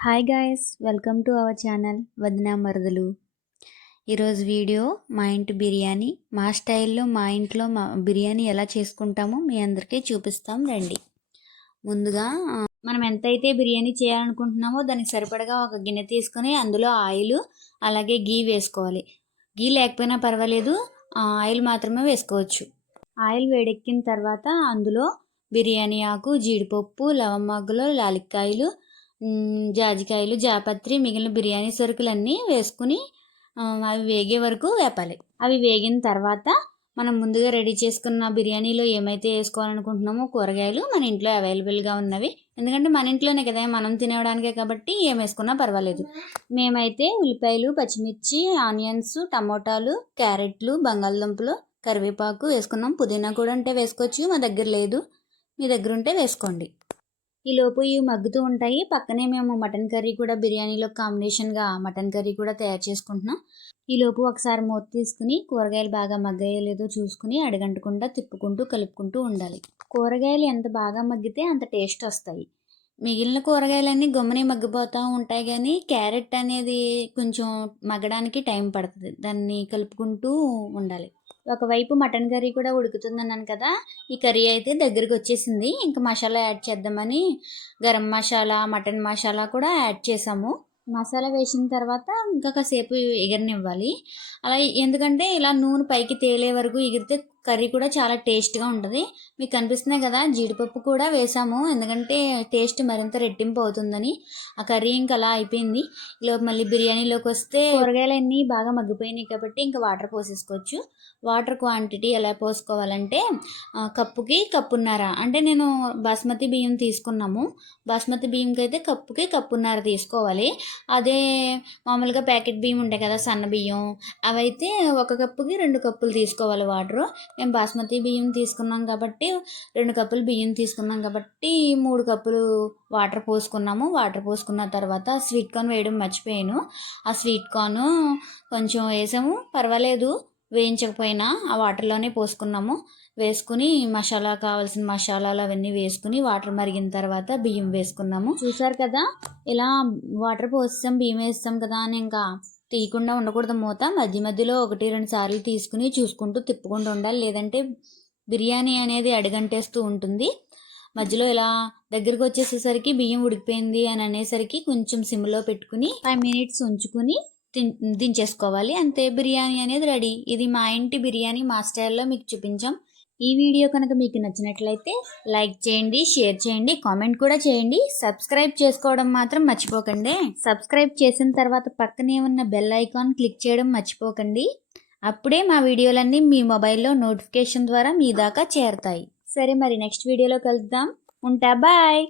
Hi guys welcome to our channel వదినా మరదలు. ఈరోజు వీడియో మా ఇంటి బిర్యానీ. మా స్టైల్లో మా ఇంట్లో మా బిర్యానీ ఎలా చేసుకుంటామో మీ అందరికీ చూపిస్తాం రండి. ముందుగా మనం ఎంతైతే బిర్యానీ చేయాలనుకుంటున్నామో దానికి సరిపడగా ఒక గిన్నె తీసుకొని అందులో ఆయిల్ అలాగే గీ వేసుకోవాలి. గీ లేకపోయినా పర్వాలేదు ఆయిల్ మాత్రమే వేసుకోవచ్చు. ఆయిల్ వేడెక్కిన తర్వాత అందులో బిర్యానీ ఆకు జీడిపప్పు లవంగాకులు లాలిక్కాయలు జాజికాయలు జాపత్రి మిగిలిన బిర్యానీ సరుకులన్నీ వేసుకుని అవి వేగే వరకు వేపాలి. అవి వేగిన తర్వాత మనం ముందుగా రెడీ చేసుకున్న బిర్యానీలో ఏమైతే వేసుకోవాలనుకుంటున్నామో కూరగాయలు మన ఇంట్లో అవైలబుల్గా ఉన్నవి. ఎందుకంటే మన ఇంట్లోనే కదా మనం తినడానికే కాబట్టి ఏం వేసుకున్నా పర్వాలేదు. మేమైతే ఉల్లిపాయలు పచ్చిమిర్చి ఆనియన్స్ టమోటాలు క్యారెట్లు బంగాళదుంపలు కరివేపాకు వేసుకున్నాం. పుదీనా కూడా ఉంటే వేసుకోవచ్చు మా దగ్గర లేదు. మీ దగ్గర ఉంటే వేసుకోండి. ఈ లోపు ఇవి మగ్గుతూ ఉంటాయి. పక్కనే మేము మటన్ కర్రీ కూడా బిర్యానీలో కాంబినేషన్గా మటన్ కర్రీ కూడా తయారు చేసుకుంటున్నాం. ఈలోపు ఒకసారి మూత తీసుకుని కూరగాయలు బాగా మగ్గాయో లేదో చూసుకుని అడగంటకుండా తిప్పుకుంటూ కలుపుకుంటూ ఉండాలి. కూరగాయలు ఎంత బాగా మగ్గితే అంత టేస్ట్ వస్తాయి. మిగిలిన కూరగాయలన్నీ గమ్మునే మగ్గిపోతూ ఉంటాయి కానీ క్యారెట్ అనేది కొంచెం మగ్గడానికి టైం పడుతుంది. దాన్ని కలుపుకుంటూ ఉండాలి. ఒకవైపు మటన్ కర్రీ కూడా ఉడుకుతుంది అన్నాను కదా ఈ కర్రీ అయితే దగ్గరికి వచ్చేసింది. ఇంకా మసాలా యాడ్ చేద్దామని గరం మసాలా మటన్ మసాలా కూడా యాడ్ చేసాము. మసాలా వేసిన తర్వాత ఇంకా కాసేపు ఎగరనివ్వాలి. అలా ఎందుకంటే ఇలా నూనె పైకి తేలే వరకు ఎగిరితే కర్రీ కూడా చాలా టేస్ట్గా ఉంటుంది. మీకు కనిపిస్తున్నాయి కదా జీడిపప్పు కూడా వేసాము. ఎందుకంటే టేస్ట్ మరింత రెట్టింపు అవుతుందని ఆ కర్రీ ఇంకా అలా అయిపోయింది. ఇలా మళ్ళీ బిర్యానీలోకి వస్తే కూరగాయలన్నీ బాగా మగ్గిపోయినాయి కాబట్టి ఇంకా వాటర్ పోసేసుకోవచ్చు. వాటర్ క్వాంటిటీ ఎలా పోసుకోవాలంటే కప్పుకి కప్పున్నర. అంటే నేను బాస్మతి బియ్యం తీసుకున్నాము. బాస్మతి బియ్యంకి అయితే కప్పుకి కప్పున్నర తీసుకోవాలి. అదే మామూలుగా ప్యాకెట్ బియ్యం ఉంటాయి కదా సన్న బియ్యం. అవైతే ఒక కప్పుకి రెండు కప్పులు తీసుకోవాలి వాటర్. మేము బాస్మతి బియ్యం తీసుకున్నాం కాబట్టి రెండు కప్పులు బియ్యం తీసుకున్నాం కాబట్టి మూడు కప్పులు వాటర్ పోసుకున్నాము. వాటర్ పోసుకున్న తర్వాత స్వీట్ కార్న్ వేయడం మర్చిపోయాను. ఆ స్వీట్ కార్న్ కొంచెం వేసాము. పర్వాలేదు వేయించకపోయినా ఆ వాటర్లోనే పోసుకున్నాము. వేసుకుని మసాలా కావాల్సిన మసాలాలు అవన్నీ వేసుకుని వాటర్ మరిగిన తర్వాత బియ్యం వేసుకున్నాము. చూసారు కదా ఇలా వాటర్ పోస్తాం బియ్యం వేస్తాం కదా అని ఇంకా తీయకుండా ఉండకూడదు మూత. మధ్య మధ్యలో ఒకటి రెండు సార్లు తీసుకుని చూసుకుంటూ తిప్పుకుంటూ ఉండాలి. లేదంటే బిర్యానీ అనేది అడుగంటేస్తూ ఉంటుంది. మధ్యలో ఇలా దగ్గరకు వచ్చేసేసరికి బియ్యం ఉడికిపోయింది అని అనేసరికి కొంచెం సిమ్లో పెట్టుకుని ఫైవ్ మినిట్స్ ఉంచుకుని దించేసుకోవాలి. అంతే బిర్యానీ అనేది రెడీ. ఇది మా ఇంటి బిర్యానీ మా స్టైల్లో మీకు చూపించాం. ఈ వీడియో కనుక మీకు నచ్చినట్లయితే లైక్ చేయండి షేర్ చేయండి కామెంట్ కూడా చేయండి. సబ్స్క్రైబ్ చేసుకోవడం మాత్రం మర్చిపోకండి. సబ్స్క్రైబ్ చేసిన తర్వాత పక్కనే ఉన్న బెల్ ఐకాన్ క్లిక్ చేయడం మర్చిపోకండి. అప్పుడే మా వీడియోలన్నీ మీ మొబైల్లో నోటిఫికేషన్ ద్వారా మీ దాకా చేరతాయి. సరే మరి నెక్స్ట్ వీడియోలో కలుద్దాం. ఉంటా బాయ్.